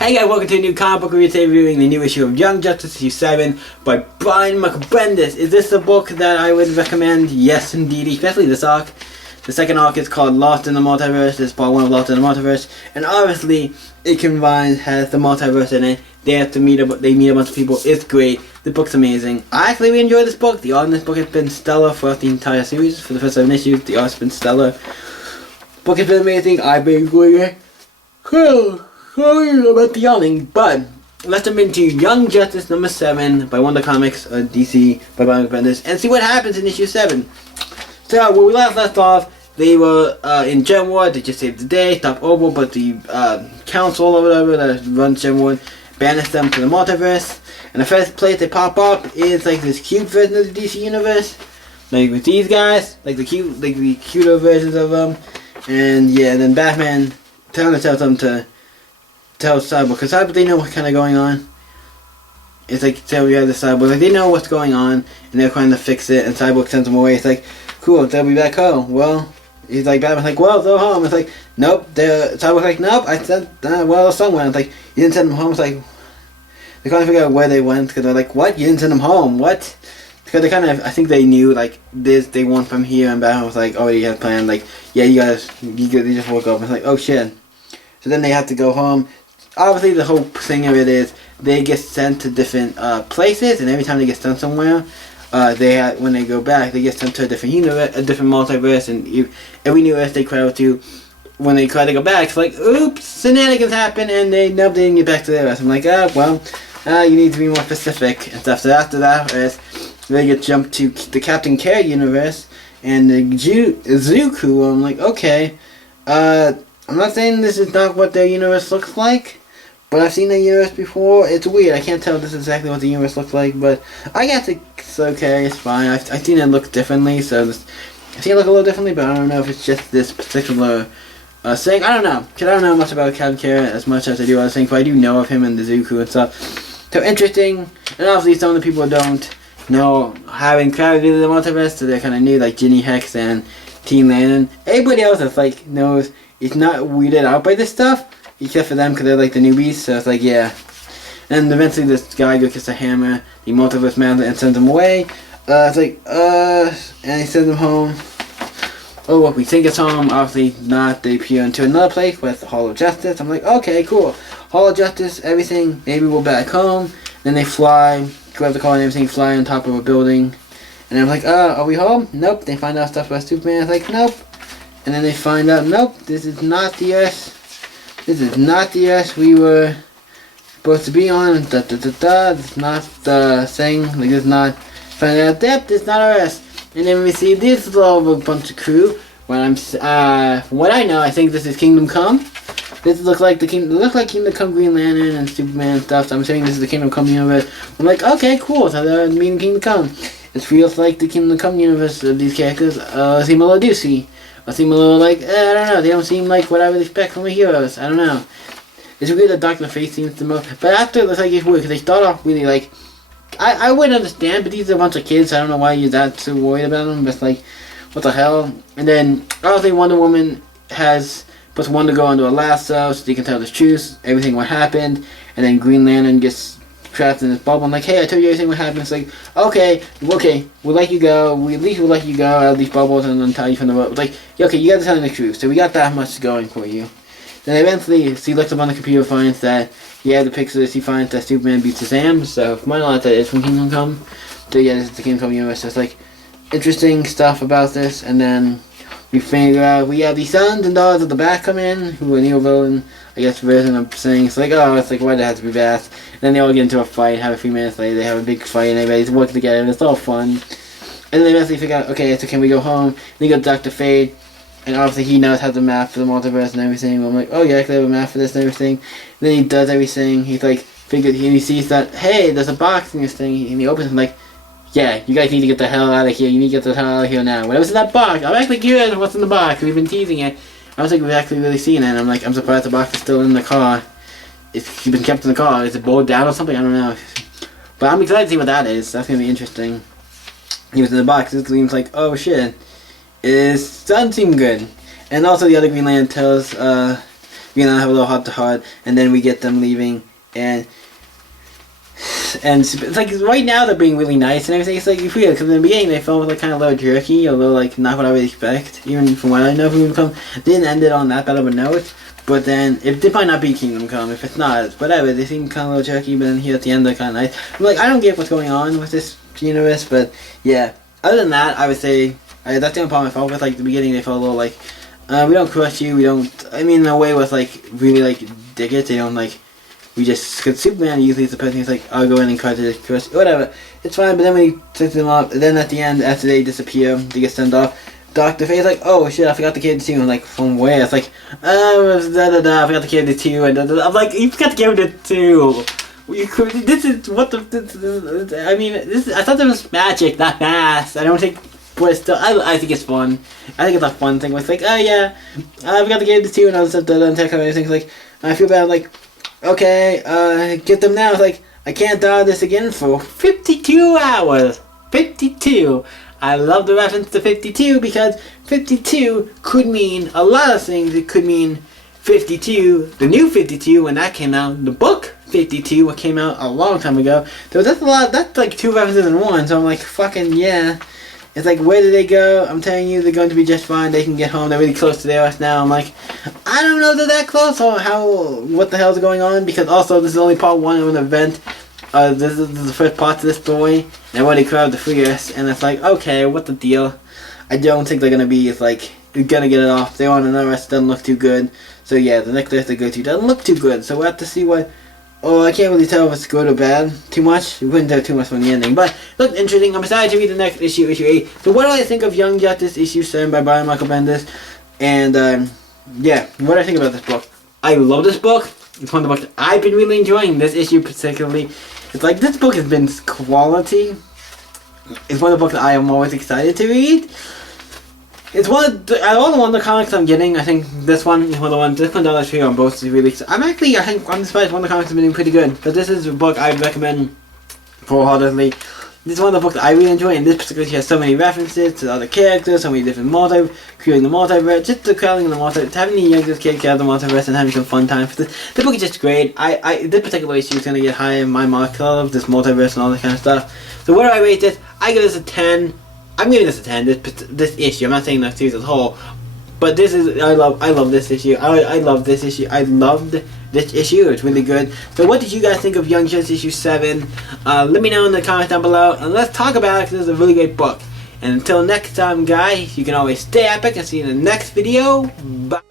Hey guys, welcome to a new comic book review. Today reviewing the new issue of Young Justice issue 7 by Brian McBendis. Is this a book that I would recommend? Yes indeed, especially this arc. The second arc is called Lost in the Multiverse. This is part 1 of Lost in the Multiverse. And obviously, it has the multiverse in it. They meet a bunch of people. It's great. The book's amazing. I actually really enjoyed this book. The art in this book has been stellar throughout the entire series. For the first 7 issues, the art's been stellar. The book has been amazing. I've been enjoying it. Cool. Sorry about the yawning, but let's jump into Young Justice number 7 by Wonder Comics, DC by Brian McBendis, and see what happens in issue 7. So, when we left off, they were in Gem Ward. They just saved the day, stopped over, but the council or whatever that runs Gem Ward banished them to the multiverse. And the first place they pop up is like this cute version of the DC universe, like with these guys, like the cuter versions of them. And yeah, and then Batman tells them to tell Cyborg, because Cyborg, they know what's kind of going on. It's like, tell you the Cyborg, like they know what's going on, and they're trying to fix it, and Cyborg sends them away. It's like, cool, they'll be back home. Well, he's like, Batman's like, well, they're home. It's like, nope. Cyborg's like, nope, I said, well, somewhere. It's like, you didn't send them home. It's like, they're trying to figure out where they went, because they're like, what? You didn't send them home? What? Because they kind of, I think they knew, like, they want from here, and Batman was like, already had planned, like, yeah, you just woke up. And it's like, oh shit. So then they have to go home. Obviously, the whole thing of it is they get sent to different places, and every time they get sent somewhere, when they go back, they get sent to a different universe, a different multiverse, and every new Earth they travel to, when they try to go back, it's like, oops, shenanigans happen, and they didn't get back to their Earth. I'm like, you need to be more specific and stuff. So after that Earth, they get jumped to the Captain Carrot universe and the Zuku. I'm like, okay, I'm not saying this is not what their universe looks like, but I've seen the universe before. It's weird. I can't tell this is exactly what the universe looks like, but I guess it's okay. It's fine. I've seen it look differently, so I've seen it look a little differently, but I don't know if it's just this particular thing. I don't know, because I don't know much about Captain Carrot as much as I do other things, but I do know of him and the Zuku and stuff. So interesting, and obviously some of the people don't know having traveled into the multiverse, so they're kind of new, like Ginny Hex and Teen Lantern. Everybody else is like knows it's not weirded out by this stuff, except for them, because they're like the newbies, so it's like, yeah. And eventually this guy gets a hammer, the multiverse man, and sends them away. It's like, and he sends them home. Oh, well, we think it's home, obviously not. They appear into another place with the Hall of Justice. I'm like, okay, cool. Hall of Justice, everything, maybe we're back home. Then they fly, grab the car and everything, fly on top of a building. And I'm like, are we home? Nope. They find out stuff about Superman. It's like, nope. And then they find out, nope, this is not the Earth. This is not the Earth we were supposed to be on. This is not the thing. Like, this is not. Find out, yep, this is not our Earth. And then we see this little bunch of crew. From what I know, I think this is Kingdom Come. This looks like Kingdom Come Green Lantern and Superman and stuff. So I'm assuming this is the Kingdom Come universe. I'm like, okay, cool. So they're meeting Kingdom Come. It feels like the Kingdom Come universe of these characters seem a little doocy. Or seem a little like, I don't know, they don't seem like what I would expect from the heroes. I don't know. It's weird that Dr. Fate seems the most, but after it's like it's weird, because they start off really like, I wouldn't understand, but these are a bunch of kids, so I don't know why you're that so worried about them, but it's like, what the hell? And then, obviously Wonder Woman puts Wonder Girl into a lasso, so they can tell the truth, everything what happened, and then Green Lantern gets trapped in this bubble. I'm like, hey, I told you everything what happened. It's like, okay, we'll let you go. At least we'll let you go out of these bubbles and then tell you from the world. It's like, okay, you got to tell the truth. So we got that much going for you. Then eventually, he looks up on the computer, finds that, yeah, the pictures, he finds that Superman beats Shazam. So from my knowledge, that is from Kingdom Come. So yeah, this is the Kingdom Come universe. So it's like, interesting stuff about this. And then we figure out, we have the sons and daughters of the Bat come in, who are Neo Villain, I guess, version of saying, it's like, oh, it's like, why did it have to be Bats? And then they all get into a fight, have a few minutes later, they have a big fight, and everybody's working together, and it's all fun. And then they eventually figure out, okay, so can we go home? And they go to Dr. Fate, and obviously he knows how to map for the multiverse and everything. I'm like, oh yeah, I can have a map for this and everything. And then he does everything, he's like, he sees that, hey, there's a box in this thing, and he opens it, and like, yeah, you guys need to get the hell out of here, you need to get the hell out of here now. Whatever's in that box, I'm actually curious what's in the box, we've been teasing it. I don't think we've actually really seen it, and I'm like, I'm surprised the box is still in the car. It's been kept in the car. Is it bowled down or something? I don't know. But I'm excited to see what that is. That's going to be interesting. He was in the box. This seems like, oh shit. It doesn't seem good. And also the other Green Lantern tells we have a little heart to heart, and then we get them leaving, and it's like right now they're being really nice and everything. It's like weird because in the beginning they filmed like kind of a little jerky, a little like not what I would expect, even from what I know from Kingdom Come. Didn't end it on that bad of a note, but then it might not be Kingdom Come. If it's not, it's whatever. They seem kind of a little jerky, but then here at the end they're kind of nice. I'm like, I don't get what's going on with this universe, but yeah. Other than that, I would say that's the only problem I felt with. Like the beginning, they felt a little like we don't crush you. We don't. I mean, in a way with like really like dig it. They don't like. We just, because Superman usually is the person who's like, I'll go in and crush whatever, it's fine, but then when he sets them up, then at the end, after they disappear, they get sent off, Dr. Fate's like, oh shit, I forgot the kid too. I'm like, from where? It's like, I forgot the kid too, and I'm like, you forgot the kid too. This is, what the, I mean, I thought there was magic, not math. I don't think, but still, I think it's fun. I think it's a fun thing, it's like, oh yeah, I forgot the kid too, and all this stuff, and everything, like, I feel bad, like, okay, get them now. It's like, I can't dial this again for 52 hours. 52. I love the reference to 52 because 52 could mean a lot of things. It could mean 52, the new 52 when that came out, the book 52 what came out a long time ago. So that's a lot, that's like two references in one, so I'm like, fucking yeah. It's like, where did they go? I'm telling you, they're going to be just fine. They can get home. They're really close to their Earth now. I'm like, I don't know if they're that close or what the hell's going on, because also this is only part one of an event. This is the first part of this story. They already crowded the free Earth, and it's like, okay, what the deal? I don't think they're gonna be. It's like, you're gonna get it off. They're on another Earth, doesn't look too good. So yeah, the next Earth they go to doesn't look too good. So we'll have to see what. Oh, I can't really tell if it's good or bad. Too much? We wouldn't tell too much from the ending. But, it looked interesting. I'm excited to read the next issue, issue 8. So what do I think of Young Justice, issue 7 by Brian Michael Bendis? And, yeah, what do I think about this book? I love this book. It's one of the books I've been really enjoying. This issue particularly. It's like, this book has been quality. It's one of the books that I am always excited to read. It's one of the, out of all the Wonder comics I'm getting, I think this one is one of the ones, this one does on both is really, I'm surprised Wonder comics have been doing pretty good, but this is a book I recommend wholeheartedly. This is one of the books that I really enjoy, and this particularly has so many references to other characters, so many different creating the multiverse, just the crowding in the multiverse, having the youngest kid out of the multiverse and having some fun time. This book is just great. This particular issue is going to get high in my mark of this multiverse and all that kind of stuff. So where do I rate this? I give this a 10. I'm giving this a 10, this issue. I'm not saying that series as a whole. But this is, I love this issue. I love this issue. I loved this issue. It's really good. So what did you guys think of Young Justice issue 7? Let me know in the comments down below. And let's talk about it, because this is a really great book. And until next time, guys, you can always stay epic and see you in the next video. Bye.